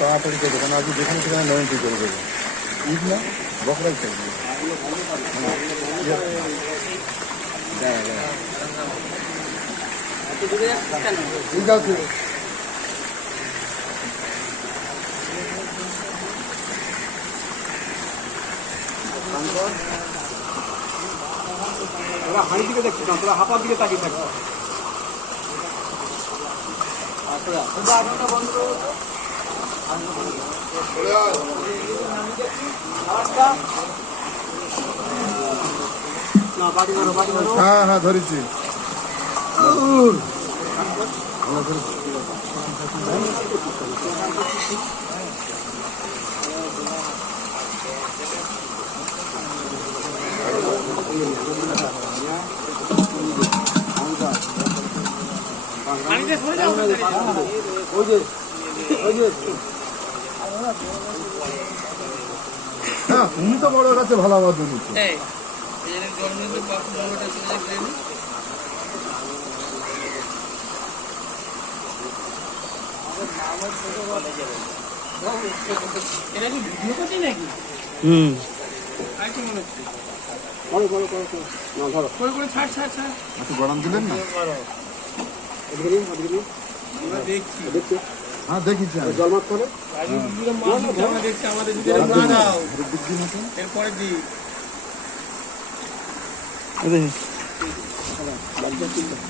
তাড়াতাড়ি করবে কারণ আজকে যেখানে সেখানে নয়নটি করে দেবে ঈদ না বকরাই থাকবে। ঠিক আছে তোরা হাঁড়ির দিকে দেখছিস না, তোরা হাঁপার দিকে তাকিয়ে থাকবো। হ্যাঁ হ্যাঁ ধরেছি। হ্যাঁ তুমি তো বড় কাছে ভালো আবার ধরেছি। গরম দিলেন না? হ্যাঁ দেখেছি জল মাছ করে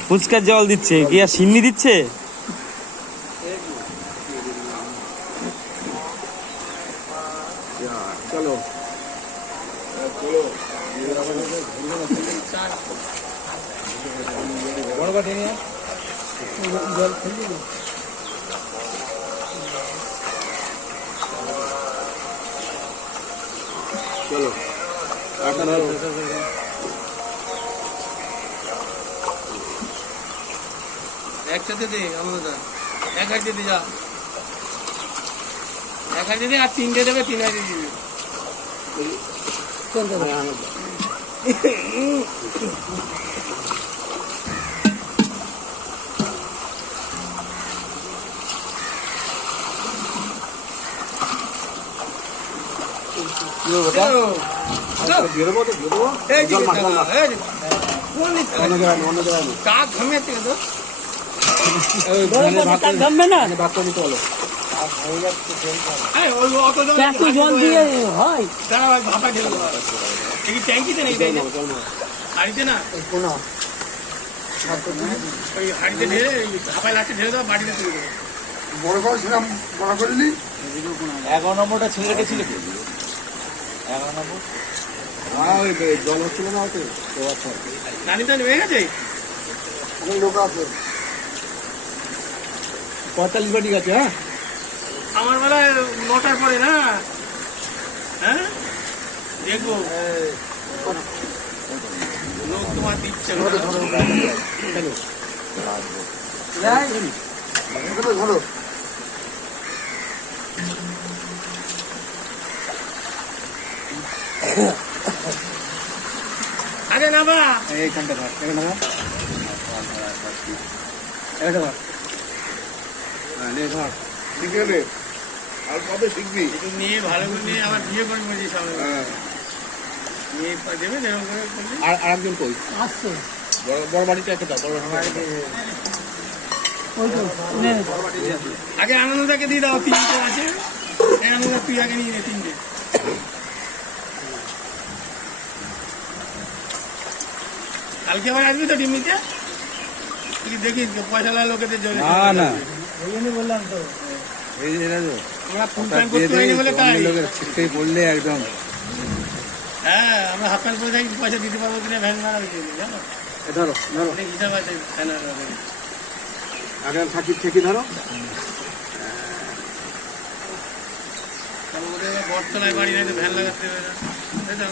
ফুচকার জল দিচ্ছে কি আর সিন্নি দিচ্ছে? চলো বড় কাঠে নিয়ে জল খেলি চলো একসাথে দে আমাদের এক হাতে দে, যা এক হাতে দে আর তিনটে দেবে, তিন হাতে দিবি। ট্যাঙ্কিতে নেই হাড়িতে না, হাড়িতে ঢেলে হাঁপায় লাগছে ঢেলে দেওয়া, বাড়িতে তুলে দেবো। বড় করে ছিলাম বড় করলি 11 নম্বরটা ছেলে রেখেছিল কি 11 নম্বর? হ্যাঁ ওই জল হচ্ছিল না ওতে। আচ্ছা নানি তো নেমে গেছে, লোক আছে 45 বাটি গেছে। হ্যাঁ আমার বেলায় 9টার পরে না। হ্যাঁ দেখবো লোক তোমার দিচ্ছে না। ধরো আরে না বা এইখানটা ধর, এখানটা ধর, এটা ধর, হ্যাঁ নে ধর, ঠিক আছে আর কবে শিখবি? একটু নিয়ে ভালো করে নিয়ে আবার বিয়ে করে মজি সামনে নিয়ে দেবেন এরকম করে করলে। আর আরেকজন কই আসছে? বড় বাড়িতে একটা দাও, বড় বাড়িতে আগে আনন্দটাকে দিয়ে দাও, তিনটে আছে এই আনন্দ, তুই আগে নিয়ে নে তিনটে। কালকে আবার আসবি তো ডিমিতে? তুই দেখিস পয়সা লাগা লোকেদের জন্য। না না ওই জন্য বললাম তো, এই যে আমরা ফুল প্যান্ট করতে হয়নি বলে তাই। ঠিকই বললে একদম। হ্যাঁ আমরা হাফ প্যান্ট করে থাকি, পয়সা দিতে পারবো কিনা ভ্যান ভাড়া দিতে জানো, ধরো ধরো অনেক হিসাব আছে ভ্যান আগে থাকি থেকে ধরো। ওদের বটতলায় বাড়ি নাই তো ভ্যান লাগাতে দেবে না, তাই তো?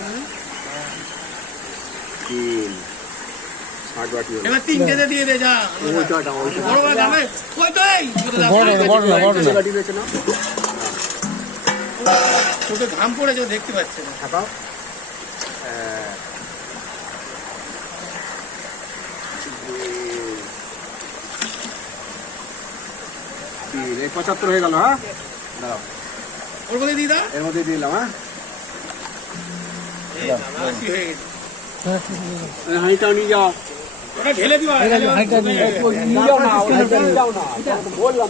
আট বাটি হলো। এবার তিনটেতে দিয়ে দে যা ওইটা, ওইটা। বড় বড় দামে ওই তো এই বড় না, বড় না, বড় না। বাটি রয়েছে না? চোখে ঘাম পড়েছে ও দেখতে পাচ্ছে না ছাপাও। এই 75 হয়ে গেল, হ্যাঁ? দাঁড়াও, ওর মধ্যে দিদা এর মধ্যে দিয়ে দিলাম, হ্যাঁ? এই দাদা কি হয়ে গেছে এই হাঁড়িটাও নিয়ে যাও। ওটা ঢেলে দিবা হাঁড়িটা নিয়ে যাও। নিয়ে যাও না, ওই হাঁড়িটা নিয়ে যাও না। বললাম,